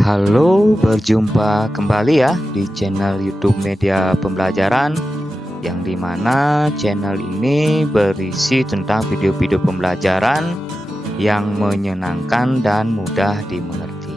Halo, berjumpa kembali ya di channel YouTube Media Pembelajaran, yang dimana channel ini berisi tentang video-video pembelajaran yang menyenangkan dan mudah dimengerti.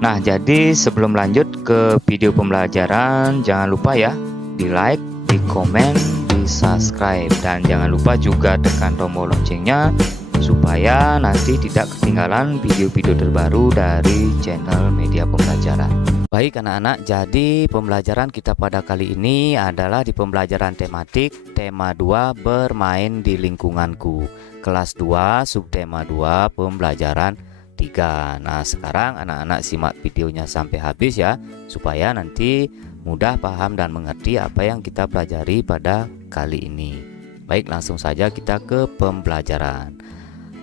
Nah, jadi sebelum lanjut ke video pembelajaran, jangan lupa ya di like, di komen, di subscribe, dan jangan lupa juga tekan tombol loncengnya supaya nanti tidak ketinggalan video-video terbaru dari channel Media Pembelajaran. Baik anak-anak, jadi pembelajaran kita pada kali ini adalah di pembelajaran tematik tema 2 bermain di lingkunganku, kelas 2 subtema 2 pembelajaran 3. Nah, sekarang anak-anak simak videonya sampai habis ya, supaya nanti mudah paham dan mengerti apa yang kita pelajari pada kali ini. Baik, langsung saja kita ke pembelajaran.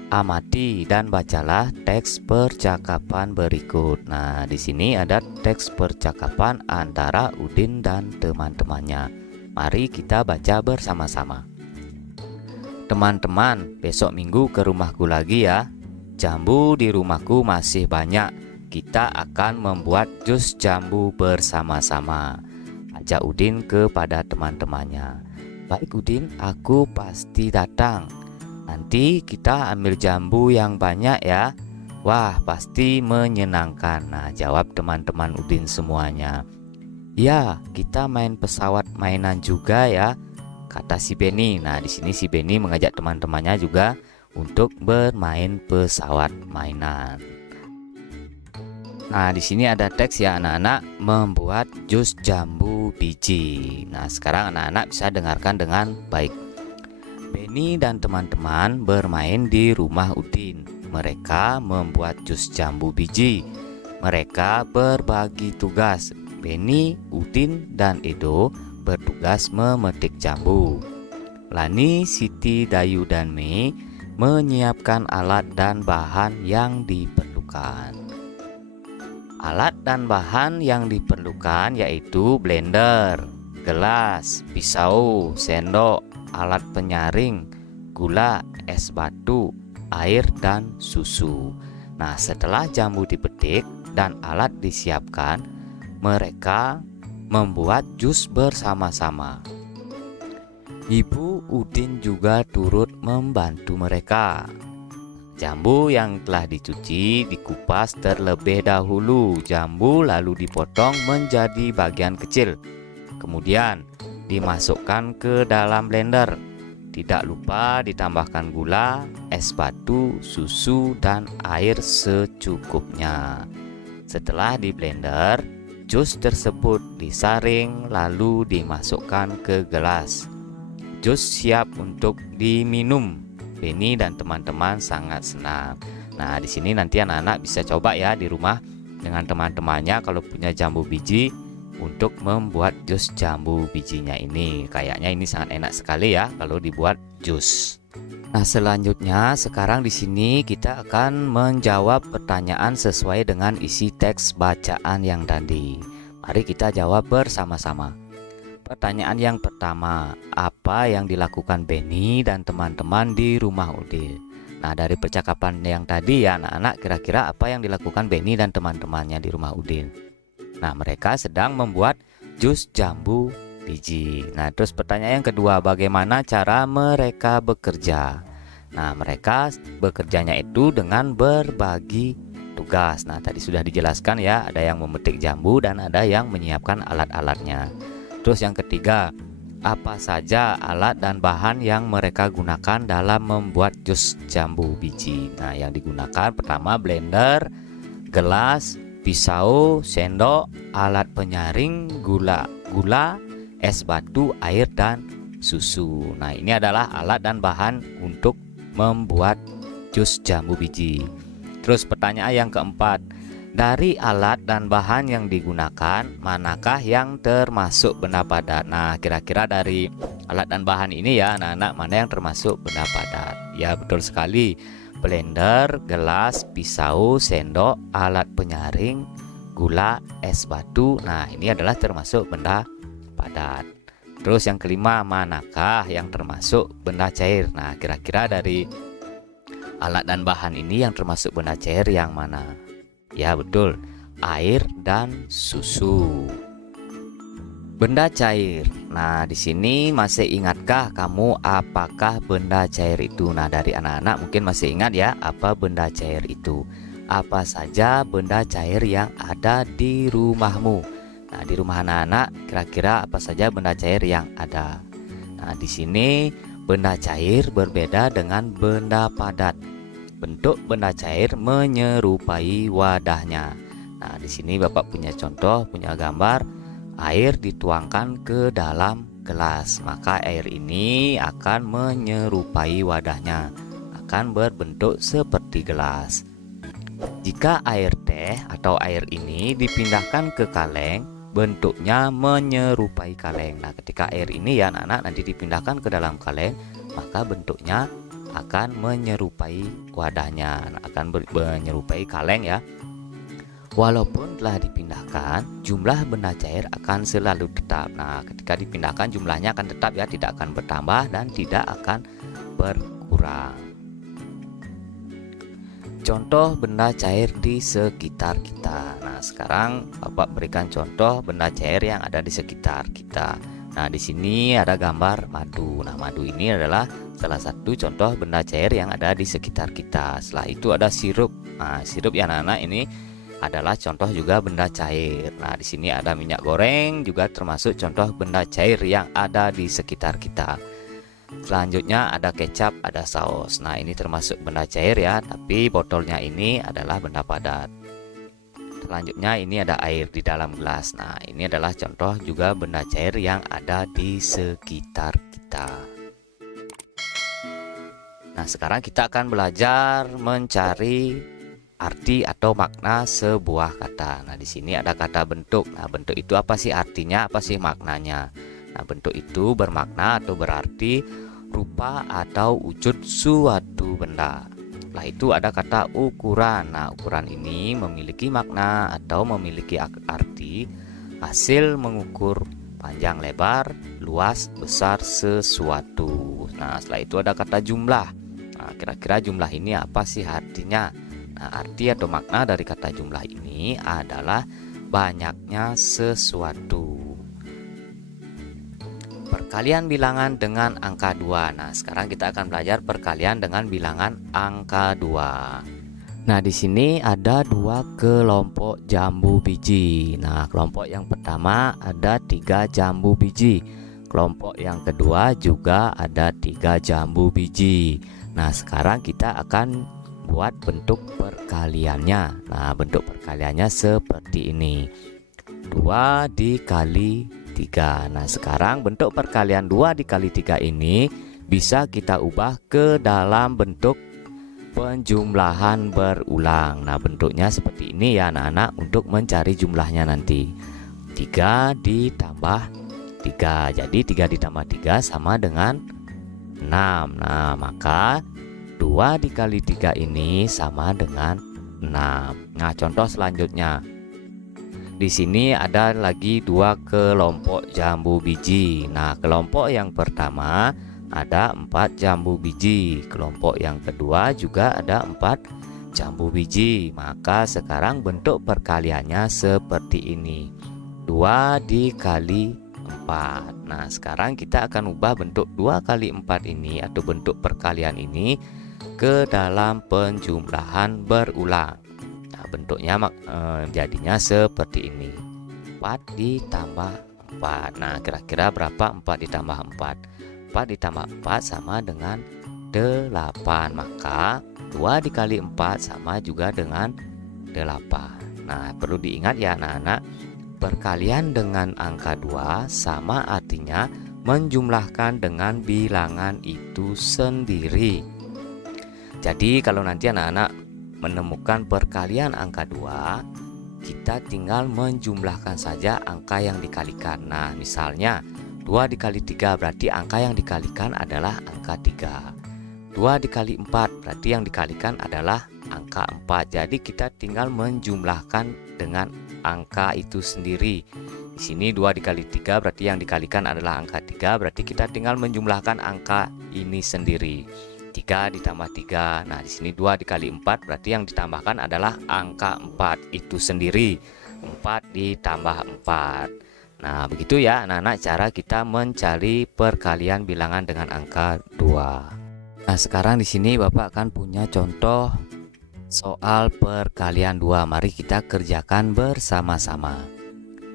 Amati dan bacalah teks percakapan berikut. Nah, di sini ada teks percakapan antara Udin dan teman-temannya. Mari kita baca bersama-sama. Teman-teman, besok minggu ke rumahku lagi ya. Jambu di rumahku masih banyak. Kita akan membuat jus jambu bersama-sama, ajak Udin kepada teman-temannya. Baik Udin, aku pasti datang. Nanti kita ambil jambu yang banyak ya. Wah, pasti menyenangkan. Nah, jawab teman-teman Udin semuanya. Ya, kita main pesawat mainan juga ya, kata si Beni. Nah, di sini si Beni mengajak teman-temannya juga untuk bermain pesawat mainan. Nah, di sini ada teks ya anak-anak, membuat jus jambu biji. Nah, sekarang anak-anak bisa dengarkan dengan baik. Beni dan teman-teman bermain di rumah Udin. Mereka membuat jus jambu biji. Mereka berbagi tugas. Beni, Udin, dan Edo bertugas memetik jambu. Lani, Siti, Dayu, dan Mei menyiapkan alat dan bahan yang diperlukan. Alat dan bahan yang diperlukan yaitu blender, gelas, pisau, sendok, alat penyaring, gula, es batu, air, dan susu. Nah, setelah jambu dipetik dan alat disiapkan, mereka membuat jus bersama-sama. Ibu Udin juga turut membantu mereka. Jambu yang telah dicuci dikupas terlebih dahulu. Jambu lalu dipotong menjadi bagian kecil. Kemudian dimasukkan ke dalam blender. Tidak lupa ditambahkan gula, es batu, susu, dan air secukupnya. Setelah di blender, jus tersebut disaring lalu dimasukkan ke gelas. Jus siap untuk diminum. Beni dan teman-teman sangat senang. Nah, di sini nanti anak-anak bisa coba ya di rumah dengan teman-temannya kalau punya jambu biji, untuk membuat jus jambu bijinya ini. Kayaknya ini sangat enak sekali ya kalau dibuat jus. Nah, selanjutnya sekarang di sini kita akan menjawab pertanyaan sesuai dengan isi teks bacaan yang tadi. Mari kita jawab bersama-sama. Pertanyaan yang pertama, apa yang dilakukan Beni dan teman-teman di rumah Udin? Nah, dari percakapan yang tadi ya anak-anak, kira-kira apa yang dilakukan Beni dan teman-temannya di rumah Udin? Nah, mereka sedang membuat jus jambu biji. Nah, terus pertanyaan yang kedua, bagaimana cara mereka bekerja? Nah, mereka bekerjanya itu dengan berbagi tugas. Nah, tadi sudah dijelaskan ya, ada yang memetik jambu dan ada yang menyiapkan alat-alatnya. Terus yang ketiga, apa saja alat dan bahan yang mereka gunakan dalam membuat jus jambu biji? Nah, yang digunakan pertama blender, gelas, pisau, sendok, alat penyaring, gula, es batu, air, dan susu. Nah, ini adalah alat dan bahan untuk membuat jus jambu biji. Terus pertanyaan yang keempat, dari alat dan bahan yang digunakan, manakah yang termasuk benda padat? Nah, kira-kira dari alat dan bahan ini ya anak-anak, mana yang termasuk benda padat? Ya, betul sekali. Blender, gelas, pisau, sendok, alat penyaring, gula, es batu. Nah, ini adalah termasuk benda padat. Terus yang kelima, manakah yang termasuk benda cair? Nah, kira-kira dari alat dan bahan ini yang termasuk benda cair yang mana? Ya, betul. air, dan susu. Benda cair. Nah, di sini masih ingatkah kamu apakah benda cair itu? Nah, dari anak-anak mungkin masih ingat ya apa benda cair itu. Apa saja benda cair yang ada di rumahmu? Nah, di rumah anak-anak kira-kira apa saja benda cair yang ada? Nah, di sini benda cair berbeda dengan benda padat. Bentuk benda cair menyerupai wadahnya. Nah, di sini Bapak punya contoh, punya gambar. Air dituangkan ke dalam gelas, maka air ini akan menyerupai wadahnya, akan berbentuk seperti gelas. Jika air teh atau air ini dipindahkan ke kaleng, bentuknya menyerupai kaleng. Nah, ketika air ini ya anak-anak nanti dipindahkan ke dalam kaleng, maka bentuknya akan menyerupai wadahnya, akan menyerupai kaleng ya. Walaupun telah dipindahkan, jumlah benda cair akan selalu tetap. Nah, ketika dipindahkan jumlahnya akan tetap ya, tidak akan bertambah dan tidak akan berkurang. Contoh benda cair di sekitar kita. Nah, sekarang Bapak berikan contoh benda cair yang ada di sekitar kita. Nah, di sini ada gambar madu. Nah, madu ini adalah salah satu contoh benda cair yang ada di sekitar kita. Setelah itu ada sirup. Nah, sirup ya anak-anak ini adalah contoh juga benda cair. Nah, di sini ada minyak goreng juga termasuk contoh benda cair yang ada di sekitar kita. Selanjutnya ada kecap, ada saus. Nah, ini termasuk benda cair ya, tapi botolnya ini adalah benda padat. Selanjutnya ini ada air di dalam gelas. Nah, ini adalah contoh juga benda cair yang ada di sekitar kita. Nah, sekarang kita akan belajar mencari arti atau makna sebuah kata. Nah, di sini ada kata bentuk. Nah, bentuk itu apa sih artinya? Apa sih maknanya? Nah, bentuk itu bermakna atau berarti rupa atau wujud suatu benda. Setelah itu ada kata ukuran. Nah, ukuran ini memiliki makna atau memiliki arti hasil mengukur panjang lebar, luas, besar sesuatu. Nah, setelah itu ada kata jumlah. Nah, kira-kira jumlah ini apa sih artinya? Nah, arti atau makna dari kata jumlah ini adalah banyaknya sesuatu. Perkalian bilangan dengan angka 2. Nah, sekarang kita akan belajar perkalian dengan bilangan angka 2. Nah, di sini ada dua kelompok jambu biji. Nah, kelompok yang pertama ada 3 jambu biji. Kelompok yang kedua juga ada 3 jambu biji. Nah, sekarang kita akan buat bentuk perkaliannya. Nah, bentuk perkaliannya seperti ini. 2 dikali 3. Nah, sekarang bentuk perkalian 2 dikali 3 ini bisa kita ubah ke dalam bentuk penjumlahan berulang. Nah, bentuknya seperti ini ya anak-anak untuk mencari jumlahnya nanti. 3 ditambah 3. Jadi 3 ditambah 3 sama dengan 6. Nah, maka 2 dikali 3 ini sama dengan 6. Nah, contoh selanjutnya. Di sini ada lagi 2 kelompok jambu biji. Nah, kelompok yang pertama ada 4 jambu biji. Kelompok yang kedua juga ada 4 jambu biji. Maka sekarang bentuk perkaliannya seperti ini. 2 dikali 4. Nah, sekarang kita akan ubah bentuk 2 kali 4 ini atau bentuk perkalian ini ke dalam penjumlahan berulang. Nah, bentuknya jadinya seperti ini. 4 ditambah 4. Nah, kira-kira berapa 4 ditambah 4? 4 ditambah 4 sama dengan 8. Maka 2 dikali 4 sama juga dengan 8. Nah, perlu diingat ya anak-anak, perkalian dengan angka 2 sama artinya menjumlahkan dengan bilangan itu sendiri. Jadi kalau nanti anak-anak menemukan perkalian angka 2, kita tinggal menjumlahkan saja angka yang dikalikan. Nah, misalnya 2 dikali 3 berarti angka yang dikalikan adalah angka 3. 2 dikali 4 berarti yang dikalikan adalah angka 4. Jadi kita tinggal menjumlahkan dengan angka itu sendiri. Di sini 2 dikali 3 berarti yang dikalikan adalah angka 3, berarti kita tinggal menjumlahkan angka ini sendiri. 3 ditambah 3. Nah, di sini 2 dikali 4 berarti yang ditambahkan adalah angka 4 itu sendiri. 4 ditambah 4. Nah, begitu ya anak-anak cara kita mencari perkalian bilangan dengan angka 2. Nah, sekarang di sini Bapak akan punya contoh soal perkalian 2. Mari kita kerjakan bersama-sama.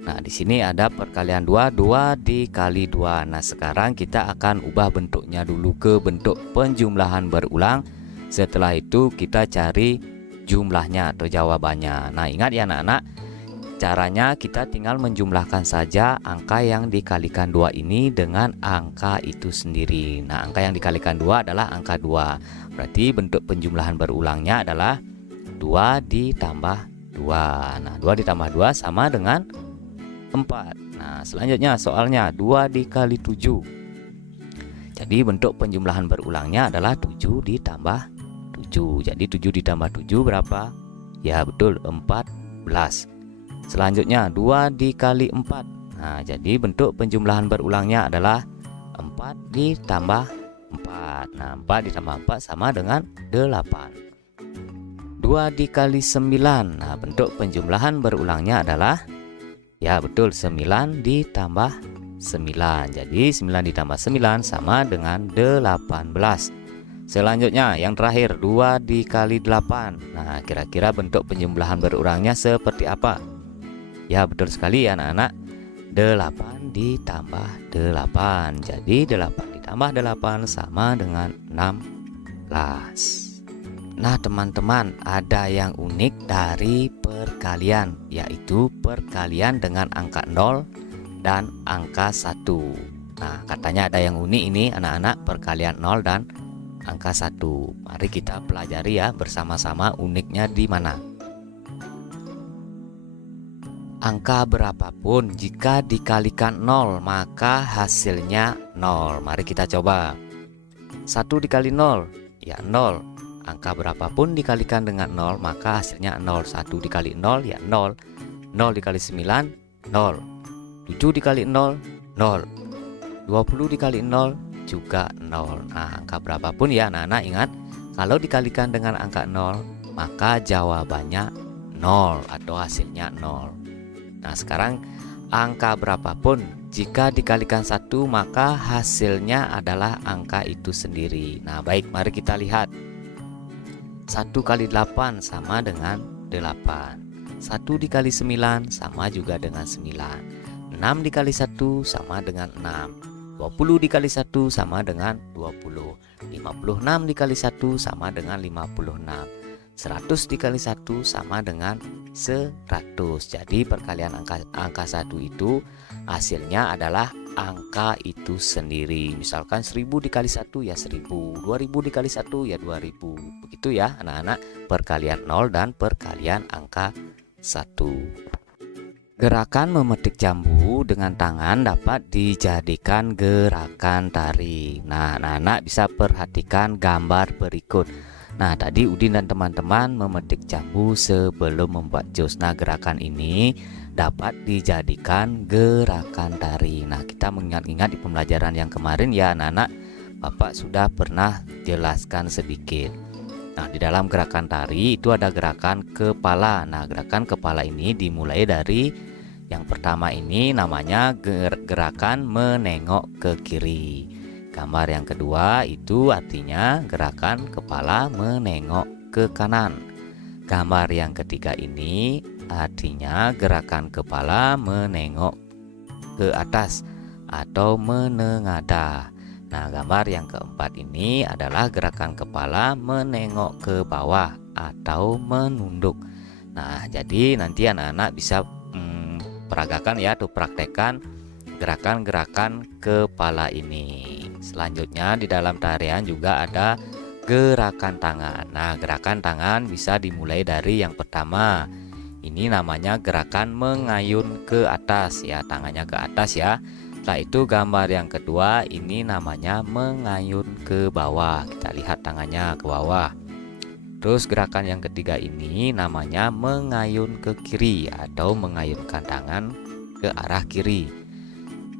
Nah, di sini ada perkalian 2 dikali 2. Nah, sekarang kita akan ubah bentuknya dulu ke bentuk penjumlahan berulang. Setelah itu kita cari jumlahnya atau jawabannya. Nah, ingat ya anak-anak, caranya kita tinggal menjumlahkan saja angka yang dikalikan 2 ini dengan angka itu sendiri. Nah, angka yang dikalikan 2 adalah angka 2. Berarti bentuk penjumlahan berulangnya adalah 2 ditambah 2. Nah, 2 ditambah 2 sama dengan 4. Nah, selanjutnya soalnya 2 dikali 7. Jadi bentuk penjumlahan berulangnya adalah 7 ditambah 7. Jadi 7 ditambah 7 berapa? Ya betul, 14. Selanjutnya 2 dikali 4. Nah, jadi bentuk penjumlahan berulangnya adalah 4 ditambah 4. Nah, 4 ditambah 4 sama dengan 8. 2 dikali 9. Nah, bentuk penjumlahan berulangnya adalah, ya betul, 9 ditambah 9. Jadi 9 ditambah 9 sama dengan 18. Selanjutnya yang terakhir 2 dikali 8. Nah, kira-kira bentuk penjumlahan berulangnya seperti apa? Ya betul sekali ya anak-anak, 8 ditambah 8. Jadi 8 ditambah 8 sama dengan 16. Nah teman-teman, ada yang unik dari perkalian, yaitu perkalian dengan angka 0 dan angka 1. Nah, katanya ada yang unik ini anak-anak, perkalian 0 dan angka 1. Mari kita pelajari ya bersama-sama uniknya di mana. Angka berapapun jika dikalikan 0 maka hasilnya 0. Mari kita coba. 1 dikali 0 ya 0. Angka berapapun dikalikan dengan 0 maka hasilnya 0. 1 dikali 0 ya 0. 0 dikali 9 0. 7 dikali 0 0. 20 dikali 0 juga 0. Nah, angka berapapun ya anak-anak, ingat kalau dikalikan dengan angka 0 maka jawabannya 0 atau hasilnya 0. Nah, sekarang angka berapapun jika dikalikan 1 maka hasilnya adalah angka itu sendiri. Nah, baik, mari kita lihat. 1 kali 8 sama dengan 8. 1 dikali 9 sama juga dengan 9. 6 dikali 1 sama dengan 6. 20 dikali 1 sama dengan 20. 56 dikali 1 sama dengan 56. 100 dikali 1 sama dengan 100. Jadi perkalian angka 1 itu hasilnya adalah angka itu sendiri. Misalkan 1000 dikali 1 ya 1000, 2000 dikali 1 ya 2000. Begitu ya anak-anak, perkalian 0 dan perkalian angka 1. Gerakan memetik jambu dengan tangan dapat dijadikan gerakan tari. Nah, anak-anak bisa perhatikan gambar berikut. Nah, tadi Udin dan teman-teman memetik jambu sebelum membuat jus. Nah, gerakan ini dapat dijadikan gerakan tari. Nah, kita mengingat-ingat di pembelajaran yang kemarin ya anak-anak, Bapak sudah pernah jelaskan sedikit. Nah, di dalam gerakan tari itu ada gerakan kepala. Nah, gerakan kepala ini dimulai dari yang pertama ini namanya gerakan menengok ke kiri. Gambar yang kedua itu artinya gerakan kepala menengok ke kanan. Gambar yang ketiga ini artinya gerakan kepala menengok ke atas atau menengadah. Nah, gambar yang keempat ini adalah gerakan kepala menengok ke bawah atau menunduk. Nah, jadi nanti anak-anak bisa peragakan ya atau praktekkan gerakan-gerakan kepala ini. Selanjutnya di dalam tarian juga ada gerakan tangan. Nah, gerakan tangan bisa dimulai dari yang pertama. Ini namanya gerakan mengayun ke atas ya, tangannya ke atas ya. Setelah itu gambar yang kedua ini namanya mengayun ke bawah. Kita lihat tangannya ke bawah. Terus gerakan yang ketiga ini namanya mengayun ke kiri atau mengayunkan tangan ke arah kiri.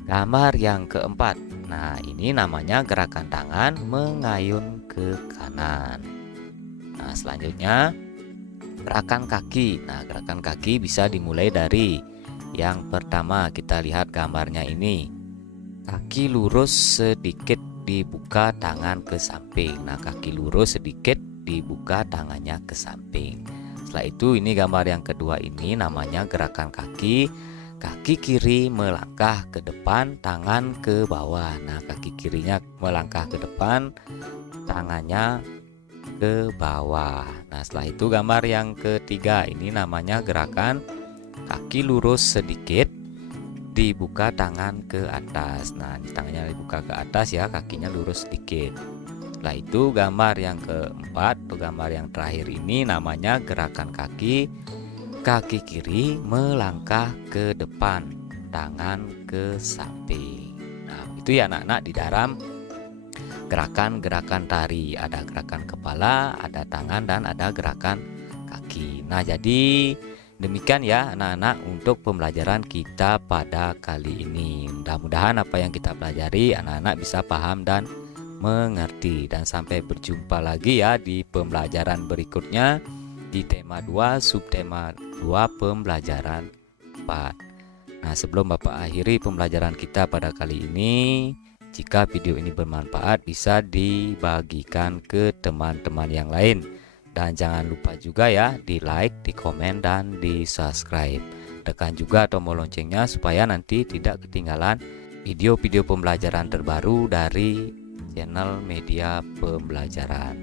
Gambar yang keempat. Nah, ini namanya gerakan tangan mengayun ke kanan. Nah, selanjutnya gerakan kaki. Nah, gerakan kaki bisa dimulai dari yang pertama. Kita lihat gambarnya ini. Kaki lurus sedikit dibuka tangan ke samping. Nah, kaki lurus sedikit dibuka tangannya ke samping. Setelah itu ini gambar yang kedua, ini namanya gerakan kaki. Kaki kiri melangkah ke depan, tangan ke bawah. Nah, kaki kirinya melangkah ke depan, tangannya ke bawah. Nah, setelah itu gambar yang ketiga, ini namanya gerakan kaki lurus sedikit dibuka tangan ke atas. Nah, ini tangannya dibuka ke atas ya, kakinya lurus sedikit. Setelah itu gambar yang keempat atau gambar yang terakhir, ini namanya gerakan kaki kiri melangkah ke depan, tangan ke samping. Nah, itu ya anak-anak di dalam gerakan-gerakan tari. Ada gerakan kepala, ada tangan, dan ada gerakan kaki. Nah, jadi demikian ya anak-anak untuk pembelajaran kita pada kali ini. Mudah-mudahan apa yang kita pelajari anak-anak bisa paham dan mengerti. Dan sampai berjumpa lagi ya di pembelajaran berikutnya di tema 2, subtema 2, pembelajaran 4. Nah, sebelum Bapak akhiri pembelajaran kita pada kali ini, jika video ini bermanfaat bisa dibagikan ke teman-teman yang lain. Dan jangan lupa juga ya di like, di komen, dan di subscribe. Tekan juga tombol loncengnya supaya nanti tidak ketinggalan video-video pembelajaran terbaru dari channel Media Pembelajaran.